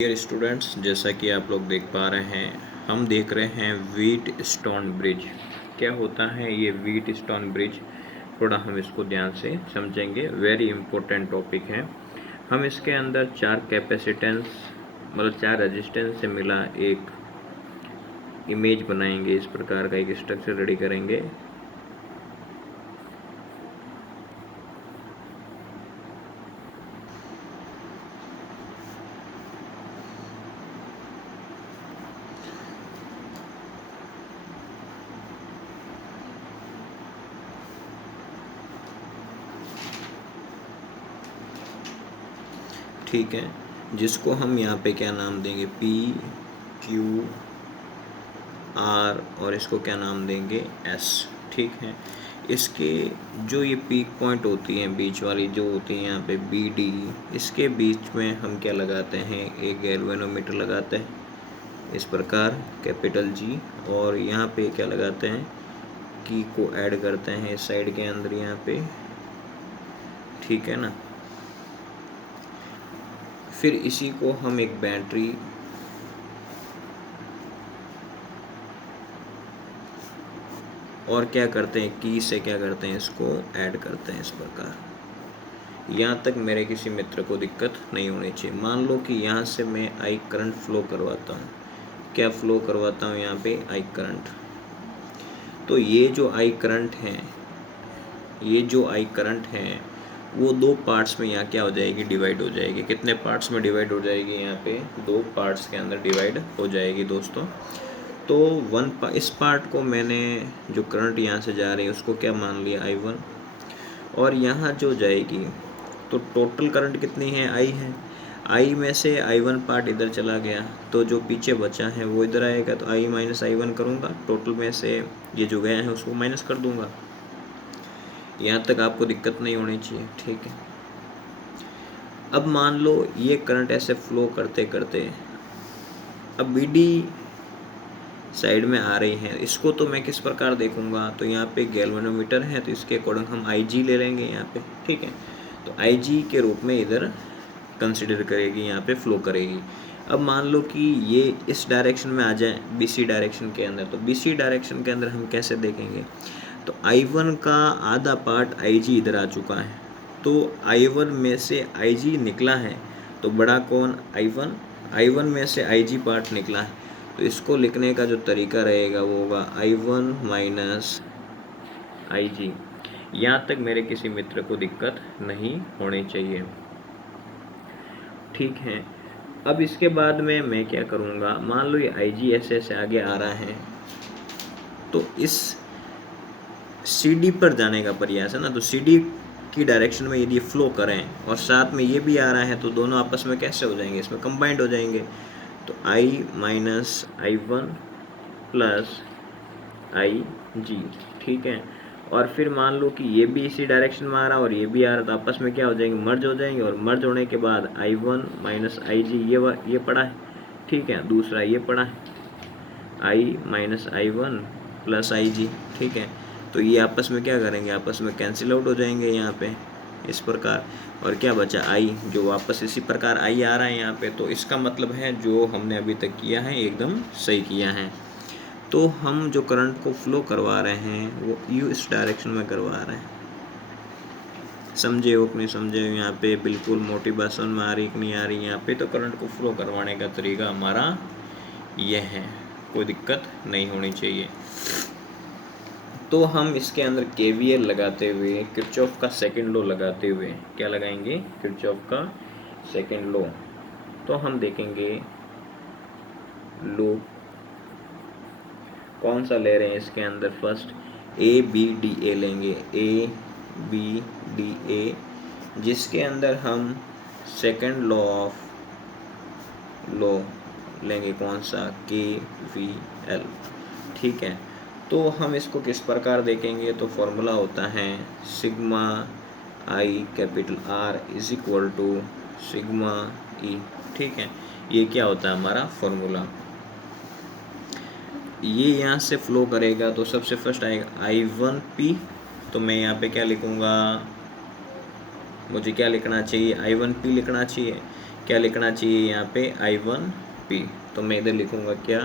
Dear students, जैसा कि आप लोग देख पा रहे हैं, हम देख रहे हैं व्हीटस्टोन ब्रिज। क्या होता है ये व्हीटस्टोन ब्रिज? थोड़ा हम इसको ध्यान से समझेंगे। वेरी इंपॉर्टेंट टॉपिक है। हम इसके अंदर 4 कैपेसिटेंस मतलब 4 रेजिस्टेंस से मिला एक इमेज बनाएंगे। इस प्रकार का एक स्ट्रक्चर रेडी करेंगे। ठीक है, जिसको हम यहाँ पे क्या नाम देंगे? P Q R, और इसको क्या नाम देंगे? S। ठीक है, इसके जो ये पीक पॉइंट होती हैं बीच वाली जो होती है यहाँ पे BD, इसके बीच में हम क्या लगाते हैं? एक गैल्वेनोमीटर लगाते हैं इस प्रकार कैपिटल G, और यहाँ पे क्या लगाते हैं? की को ऐड करते हैं इस साइड के अंदर यहाँ पे। ठीक है ना। फिर इसी को हम एक बैटरी और क्या करते हैं? की से क्या करते हैं? इसको ऐड करते हैं इस प्रकार। यहाँ तक मेरे किसी मित्र को दिक्कत नहीं होनी चाहिए। मान लो कि यहाँ से मैं आई करंट फ्लो करवाता हूँ। क्या फ्लो करवाता हूँ यहाँ पे? I current. तो ये जो आई करंट है वो 2 पार्ट्स में यहाँ क्या हो जाएगी? डिवाइड हो जाएगी। कितने पार्ट्स में डिवाइड हो जाएगी? यहाँ पे 2 पार्ट्स के अंदर डिवाइड हो जाएगी दोस्तों। तो इस पार्ट को मैंने जो करंट यहाँ से जा रही है उसको क्या मान लिया? I1। और यहाँ जो जाएगी तो टोटल करंट कितनी है? I है। I में से I1 पार्ट इधर चला गया, तो जो पीछे बचा है वो इधर आएगा। तो I माइनस I1 करूँगा, टोटल में से ये जो गया है उसको माइनस कर दूँगा। यहाँ तक आपको दिक्कत नहीं होनी चाहिए। ठीक है, अब मान लो ये करंट ऐसे फ्लो करते करते अब BD साइड में आ रही है। इसको तो मैं किस प्रकार देखूंगा? तो यहाँ पे गैल्वेनोमीटर है, तो इसके अकॉर्डिंग हम IG ले लेंगे यहाँ पे। ठीक है, तो IG के रूप में इधर कंसिडर करेगी, यहाँ पे फ्लो करेगी। अब मान लो कि ये इस डायरेक्शन में आ जाए, BC डायरेक्शन के अंदर। तो BC डायरेक्शन के अंदर हम कैसे देखेंगे? तो I1 का आधा पार्ट IG इधर आ चुका है, तो I1 में से IG निकला है, तो बड़ा कौन? I1 में से IG पार्ट निकला है, तो इसको लिखने का जो तरीका रहेगा वो होगा I1 माइनस IG। यहाँ तक मेरे किसी मित्र को दिक्कत नहीं होनी चाहिए। ठीक है, अब इसके बाद में मैं क्या करूँगा? मान लो ये IG ऐसे आगे आ रहा है, तो इस CD पर जाने का प्रयास है ना। तो CD की डायरेक्शन में यदि फ्लो करें और साथ में ये भी आ रहा है, तो दोनों आपस में कैसे हो जाएंगे? इसमें कंबाइंड हो जाएंगे। तो I minus I1 plus IG। ठीक है, और फिर मान लो कि ये भी इसी डायरेक्शन में आ रहा है और ये भी आ रहा है, तो आपस में क्या हो जाएंगे? मर्ज हो जाएंगे। और मर्ज होने के बाद I1 माइनस IG ये पड़ा है। ठीक है, दूसरा ये पड़ा है I minus I1 plus IG। ठीक है, तो ये आपस में क्या करेंगे? आपस में कैंसिल आउट हो जाएंगे यहाँ पे इस प्रकार। और क्या बचा? I, जो वापस इसी प्रकार I आ रहा है यहाँ पे। तो इसका मतलब है जो हमने अभी तक किया है एकदम सही किया है। तो हम जो करंट को फ्लो करवा रहे हैं वो इस डायरेक्शन में करवा रहे हैं। समझे हो कि नहीं समझे? यहाँ पे बिल्कुल मोटी बात समझ में आ रही कि नहीं आ रही? यहाँ पे तो करंट को फ्लो करवाने का तरीका हमारा यह है, कोई दिक्कत नहीं होनी चाहिए। तो हम इसके अंदर KVL लगाते हुए, किरचॉफ का सेकंड लॉ लगाते हुए क्या लगाएंगे? किरचॉफ का सेकंड लॉ। तो हम देखेंगे लूप कौन सा ले रहे हैं इसके अंदर? फर्स्ट ABDA लेंगे, ABDA, जिसके अंदर हम सेकंड लॉ लेंगे कौन सा? KVL। ठीक है, तो हम इसको किस प्रकार देखेंगे? तो फॉर्मूला होता है sigma I capital R is equal to sigma E। ठीक है, ये क्या होता है हमारा फॉर्मूला? ये यहाँ से फ्लो करेगा, तो सबसे फर्स्ट आएगा I1P। तो मैं यहाँ पे क्या लिखूँगा? मुझे क्या लिखना चाहिए? I1P लिखना चाहिए, क्या लिखना चाहिए यहाँ पे I1P। तो मैं इधर लिखूँगा क्या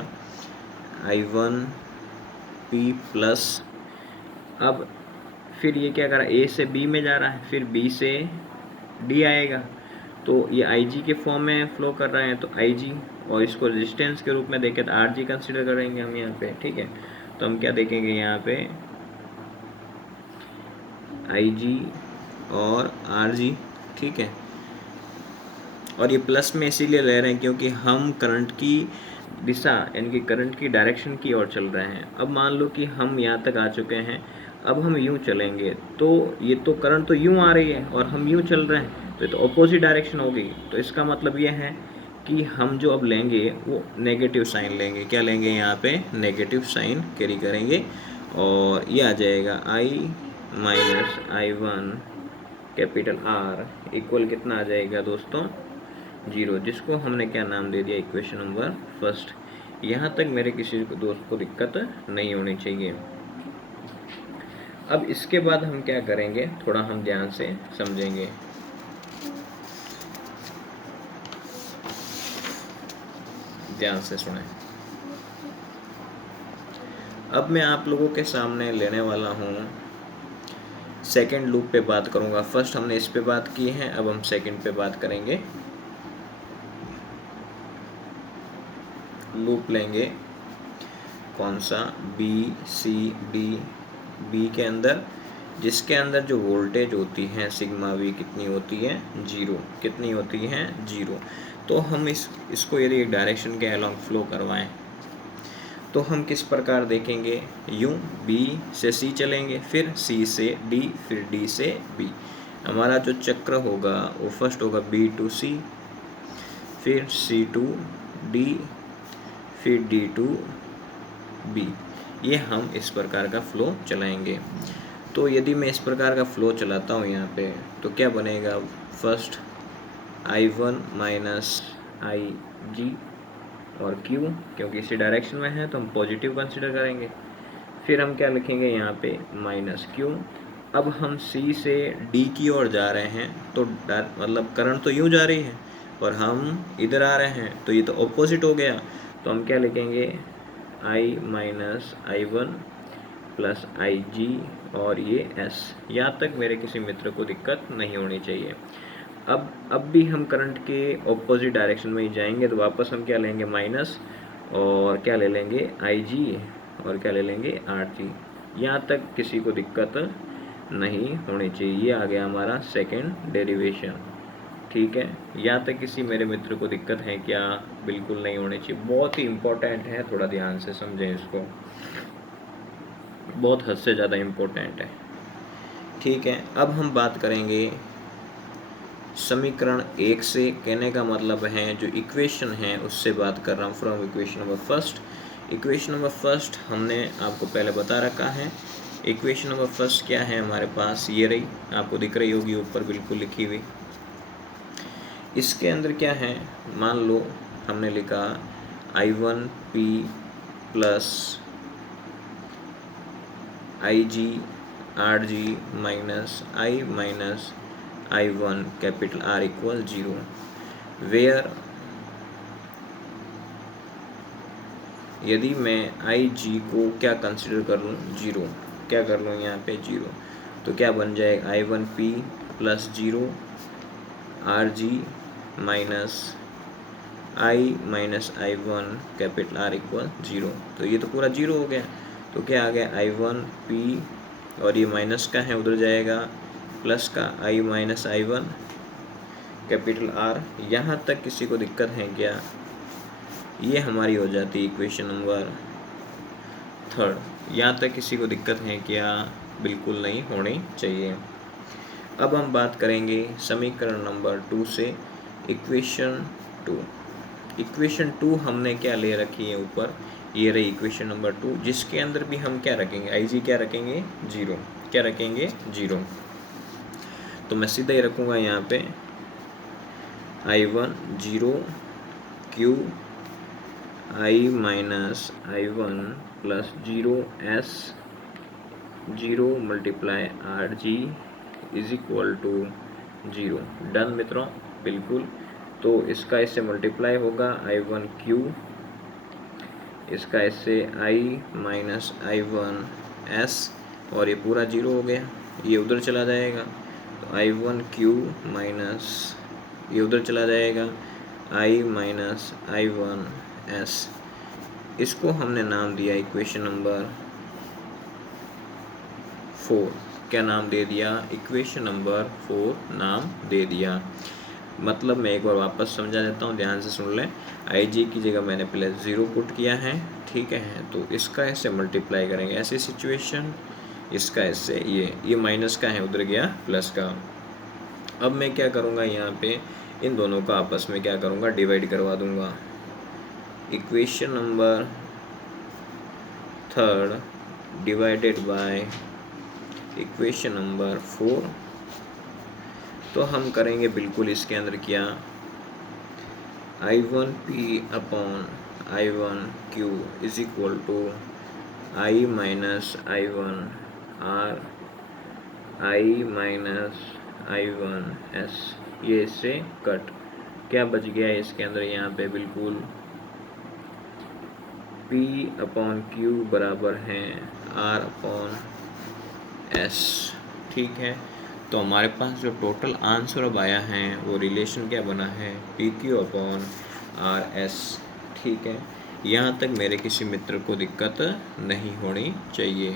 I1P प्लस, अब फिर ये क्या करा, ए से बी में जा रहा है, फिर बी से डी आएगा, तो ये आई जी के फॉर्म में फ्लो कर रहे हैं, तो आई जी, और इसको रेजिस्टेंस के रूप में देखें तो आर जी कंसिडर करेंगे हम यहाँ पे, ठीक है। तो हम क्या देखेंगे यहाँ पे आई जी और आर जी, ठीक है। और ये प्लस में इसीलिए ले रहे हैं क्योंकि हम करंट की दिशा यानी कि करंट की डायरेक्शन की ओर चल रहे हैं। अब मान लो कि हम यहाँ तक आ चुके हैं, अब हम यूँ चलेंगे तो ये तो करंट तो यूँ आ रही है और हम यूँ चल रहे हैं, तो ये तो अपोजिट डायरेक्शन हो गई। तो इसका मतलब ये है कि हम जो अब लेंगे वो नेगेटिव साइन लेंगे। क्या लेंगे यहाँ पे, नेगेटिव साइन कैरी करेंगे, और ये आ जाएगा I minus I1 capital R equal कितना आ जाएगा दोस्तों, 0, जिसको हमने क्या नाम दे दिया, इक्वेशन नंबर फर्स्ट। यहाँ तक मेरे किसी दोस्त को दिक्कत नहीं होनी चाहिए। अब इसके बाद हम क्या करेंगे, थोड़ा हम ध्यान से समझेंगे। ध्यान से सुने। अब मैं आप लोगों के सामने लेने वाला हूँ सेकेंड लूप पे बात करूँगा। फर्स्ट हमने इस पे बात की है, अब हम सेकेंड पे बात करेंगे। लूप लेंगे कौन सा, बी सी डी, बी के अंदर, जिसके अंदर जो वोल्टेज होती है सिग्मा वी कितनी होती है, 0। कितनी होती है, 0। तो हम इसको यदि एक डायरेक्शन के अलोंग फ्लो करवाएं तो हम किस प्रकार देखेंगे, यूँ बी से सी चलेंगे, फिर सी से डी, फिर डी से बी। हमारा जो चक्र होगा वो फर्स्ट होगा बी टू सी, फिर सी टू डी, फिर डी टू बी। ये हम इस प्रकार का फ्लो चलाएंगे। तो यदि मैं इस प्रकार का फ्लो चलाता हूँ यहाँ पे, तो क्या बनेगा, फर्स्ट I1 माइनस आई जी और Q, क्योंकि इसी डायरेक्शन में है तो हम पॉजिटिव कंसिडर करेंगे। फिर हम क्या लिखेंगे यहाँ पे, माइनस Q। अब हम C से D की ओर जा रहे हैं, तो मतलब करंट तो यूँ जा रही है और हम इधर आ रहे हैं, तो ये तो ऑपोजिट हो गया। तो हम क्या लिखेंगे, I minus I1 plus I जी और ये S। यहाँ तक मेरे किसी मित्र को दिक्कत नहीं होनी चाहिए। अब भी हम करंट के ऑपोजिट डायरेक्शन में ही जाएंगे, तो वापस हम क्या लेंगे, माइनस, और क्या ले लेंगे, आई जी, और क्या ले लेंगे, आर जी। यहाँ तक किसी को दिक्कत नहीं होनी चाहिए। ये आ गया हमारा सेकेंड डेरिवेशन, ठीक है। यहाँ तक किसी मेरे मित्र को दिक्कत है क्या, बिल्कुल नहीं होनी चाहिए। बहुत ही इम्पोर्टेंट है, थोड़ा ध्यान से समझें इसको, बहुत हद से ज़्यादा इम्पोर्टेंट है, ठीक है। अब हम बात करेंगे समीकरण 1 से, कहने का मतलब है जो इक्वेशन है उससे बात कर रहा हूँ, from equation number first. Equation number first हमने आपको पहले बता रखा है। इक्वेशन नंबर फर्स्ट क्या है हमारे पास, ये रही, आपको दिख रही होगी ऊपर बिल्कुल लिखी हुई। इसके अंदर क्या है, मान लो हमने लिखा I1P plus I G R G minus I minus I1 capital R equal 0, where यदि मैं आई जी को क्या कंसिडर कर लूँ, 0, क्या कर लूँ यहाँ पे 0, तो क्या बन जाएगा, I1P plus 0 are G minus I minus I1 capital R equal 0। तो ये तो पूरा 0 हो गया। तो क्या आ गया, I1P और ये माइनस का है उधर जाएगा, प्लस का I minus I1 capital R। यहाँ तक किसी को दिक्कत है क्या, ये हमारी हो जाती है इक्वेशन नंबर थर्ड। यहाँ तक किसी को दिक्कत है क्या, बिल्कुल नहीं होनी चाहिए। अब हम बात करेंगे समीकरण नंबर 2 से, इक्वेशन 2। इक्वेशन 2 हमने क्या ले रखी है ऊपर, ये रही इक्वेशन नंबर 2, जिसके अंदर भी हम क्या रखेंगे, आई जी क्या रखेंगे, 0, क्या रखेंगे, 0। तो मैं सीधा ही रखूँगा यहाँ पे I1 0 Q I minus I1 plus 0 S 0 multiply R G is equal to 0। Done मित्रों, बिल्कुल। तो इसका इससे मल्टीप्लाई होगा I1Q, इसका इससे I माइनस I1S, और ये पूरा 0 हो गया, ये उधर चला जाएगा, तो I1Q माइनस ये उधर चला जाएगा I माइनस I1S। इसको हमने नाम दिया इक्वेशन नंबर 4। क्या नाम दे दिया? इक्वेशन नंबर 4 नाम दे दिया। मतलब मैं एक बार वापस समझा देता हूँ, ध्यान से सुन लें। IG की जगह मैंने पहले 0 पुट किया है, ठीक है, तो इसका इससे मल्टीप्लाई करेंगे, ऐसी सिचुएशन, इसका इससे ये माइनस का है, उधर गया प्लस का। अब मैं क्या करूँगा, यहाँ पे इन दोनों का आपस में क्या करूँगा, डिवाइड करवा दूँगा। Equation number 3 divided by equation number 4, तो हम करेंगे बिल्कुल इसके अंदर क्या, I1P upon I1Q is equal to I minus I1R I minus I1S। ये इससे कट, क्या बच गया इसके अंदर, यहाँ पे बिल्कुल P अपॉन Q बराबर हैं R अपॉन S, ठीक है। तो हमारे पास जो टोटल आंसर अब आया है वो रिलेशन क्या बना है, PQ अपॉन RS, ठीक है। यहाँ तक मेरे किसी मित्र को दिक्कत नहीं होनी चाहिए।